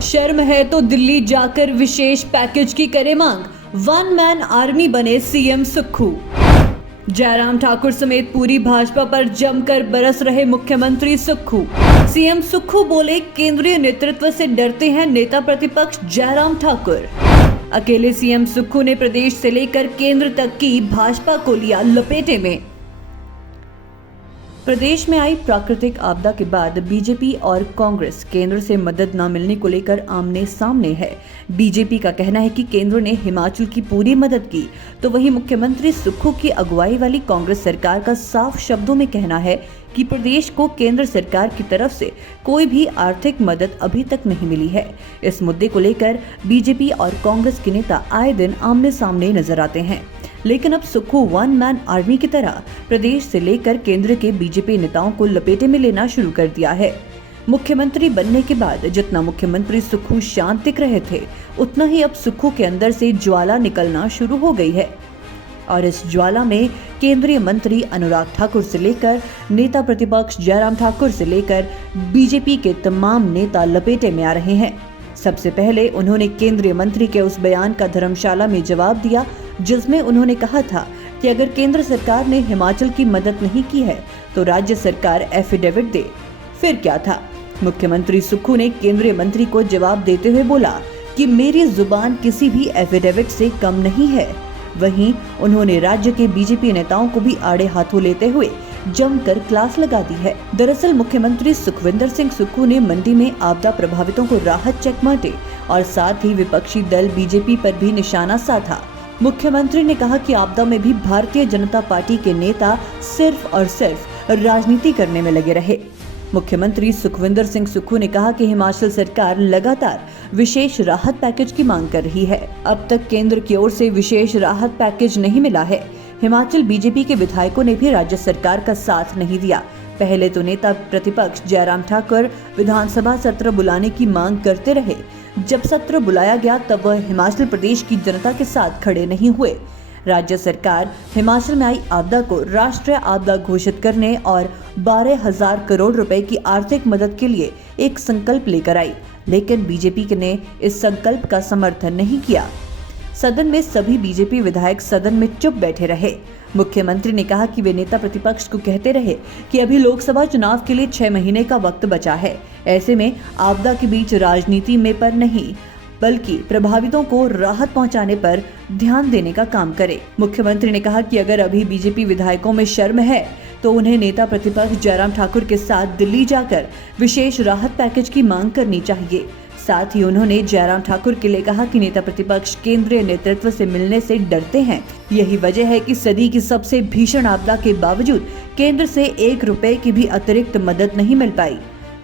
शर्म है तो दिल्ली जाकर विशेष पैकेज की करे मांग, वन मैन आर्मी बने सीएम सुक्खू। जयराम ठाकुर समेत पूरी भाजपा पर जमकर बरस रहे मुख्यमंत्री सुक्खू। सीएम सुक्खू बोले, केंद्रीय नेतृत्व से डरते हैं नेता प्रतिपक्ष जयराम ठाकुर। अकेले सीएम सुक्खू ने प्रदेश से लेकर केंद्र तक की भाजपा को लिया लपेटे में। प्रदेश में आई प्राकृतिक आपदा के बाद बीजेपी और कांग्रेस केंद्र से मदद न मिलने को लेकर आमने सामने है। बीजेपी का कहना है कि केंद्र ने हिमाचल की पूरी मदद की, तो वहीं मुख्यमंत्री सुक्खू की अगुवाई वाली कांग्रेस सरकार का साफ शब्दों में कहना है कि प्रदेश को केंद्र सरकार की तरफ से कोई भी आर्थिक मदद अभी तक नहीं मिली है। इस मुद्दे को लेकर बीजेपी और कांग्रेस के नेता आए दिन आमने सामने नजर आते हैं, लेकिन अब सुक्खू वन मैन आर्मी की तरह प्रदेश से लेकर केंद्र के बीजेपी नेताओं को लपेटे में लेना शुरू कर दिया है। मुख्यमंत्री बनने के बाद जितना मुख्यमंत्री सुक्खू शांत दिख रहे थे, उतना ही अब सुक्खू के अंदर से ज्वाला निकलना शुरू हो गई है और इस ज्वाला में केंद्रीय मंत्री अनुराग ठाकुर से लेकर नेता प्रतिपक्ष जयराम ठाकुर से लेकर बीजेपी के तमाम नेता लपेटे में आ रहे हैं। सबसे पहले उन्होंने केंद्रीय मंत्री के उस बयान का धर्मशाला में जवाब दिया, जिसमें उन्होंने कहा था कि अगर केंद्र सरकार ने हिमाचल की मदद नहीं की है तो राज्य सरकार एफिडेविट दे। फिर क्या था? मुख्यमंत्री सुक्खू ने केंद्रीय मंत्री को जवाब देते हुए बोला कि मेरी जुबान किसी भी एफिडेविट से कम नहीं है। वहीं उन्होंने राज्य के बीजेपी नेताओं को भी आड़े हाथों लेते हुए जमकर क्लास लगा दी है। दरअसल मुख्यमंत्री सुखविंदर सिंह सुक्खू ने मंडी में आपदा प्रभावितों को राहत चेक बांटे और साथ ही विपक्षी दल बीजेपी पर भी निशाना साधा। मुख्यमंत्री ने कहा कि आपदा में भी भारतीय जनता पार्टी के नेता सिर्फ और सिर्फ राजनीति करने में लगे रहे। मुख्यमंत्री सुखविंदर सिंह सुक्खू ने कहा कि हिमाचल सरकार लगातार विशेष राहत पैकेज की मांग कर रही है। अब तक केंद्र की ओर से विशेष राहत पैकेज नहीं मिला है। हिमाचल बीजेपी के विधायकों ने भी राज्य सरकार का साथ नहीं दिया। पहले तो नेता प्रतिपक्ष जयराम ठाकुर विधानसभा सत्र बुलाने की मांग करते रहे। जब सत्र बुलाया गया तब वह हिमाचल प्रदेश की जनता के साथ खड़े नहीं हुए। राज्य सरकार हिमाचल में आई आपदा को राष्ट्रीय आपदा घोषित करने और 12,000 करोड़ रुपए की आर्थिक मदद के लिए एक संकल्प लेकर आई, लेकिन बीजेपी ने इस संकल्प का समर्थन नहीं किया। सदन में सभी बीजेपी विधायक सदन में चुप बैठे रहे। मुख्यमंत्री ने कहा कि वे नेता प्रतिपक्ष को कहते रहे कि अभी लोकसभा चुनाव के लिए 6 महीने का वक्त बचा है। ऐसे में आपदा के बीच राजनीति में पर नहीं बल्कि प्रभावितों को राहत पहुंचाने पर ध्यान देने का काम करे। मुख्यमंत्री ने कहा कि अगर अभी बीजेपी विधायकों में शर्म है तो उन्हें नेता प्रतिपक्ष जयराम ठाकुर के साथ दिल्ली जाकर विशेष राहत पैकेज की मांग करनी चाहिए। साथ ही उन्होंने जयराम ठाकुर के लिए कहा कि नेता प्रतिपक्ष केंद्रीय नेतृत्व से मिलने से डरते हैं। यही वजह है कि सदी की सबसे भीषण आपदा के बावजूद केंद्र से 1 रुपए की भी अतिरिक्त मदद नहीं मिल पाई।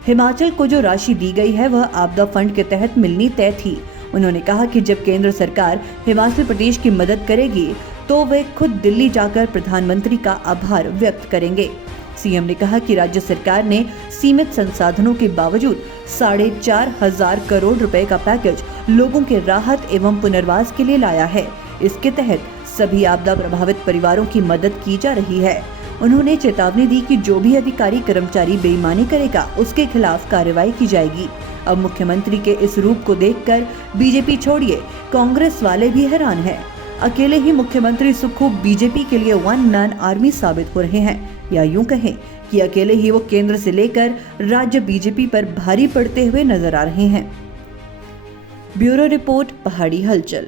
हिमाचल को जो राशि दी गई है वह आपदा फंड के तहत मिलनी तय थी। उन्होंने कहा कि जब केंद्र सरकार हिमाचल प्रदेश की मदद करेगी तो वे खुद दिल्ली जाकर प्रधानमंत्री का आभार व्यक्त करेंगे। सीएम ने कहा कि राज्य सरकार ने सीमित संसाधनों के बावजूद 4,500 करोड़ रुपए का पैकेज लोगों के राहत एवं पुनर्वास के लिए लाया है। इसके तहत सभी आपदा प्रभावित परिवारों की मदद की जा रही है। उन्होंने चेतावनी दी कि जो भी अधिकारी कर्मचारी बेईमानी करेगा उसके खिलाफ कार्रवाई की जाएगी। अब मुख्यमंत्री के इस रूप को देखकर बीजेपी छोड़िए कांग्रेस वाले भी हैरान हैं। अकेले ही मुख्यमंत्री सुक्खू बीजेपी के लिए वन मैन आर्मी साबित हो रहे हैं, या यूं कहें कि अकेले ही वो केंद्र से लेकर राज्य बीजेपी पर भारी पड़ते हुए नजर आ रहे हैं। ब्यूरो रिपोर्ट, पहाड़ी हलचल।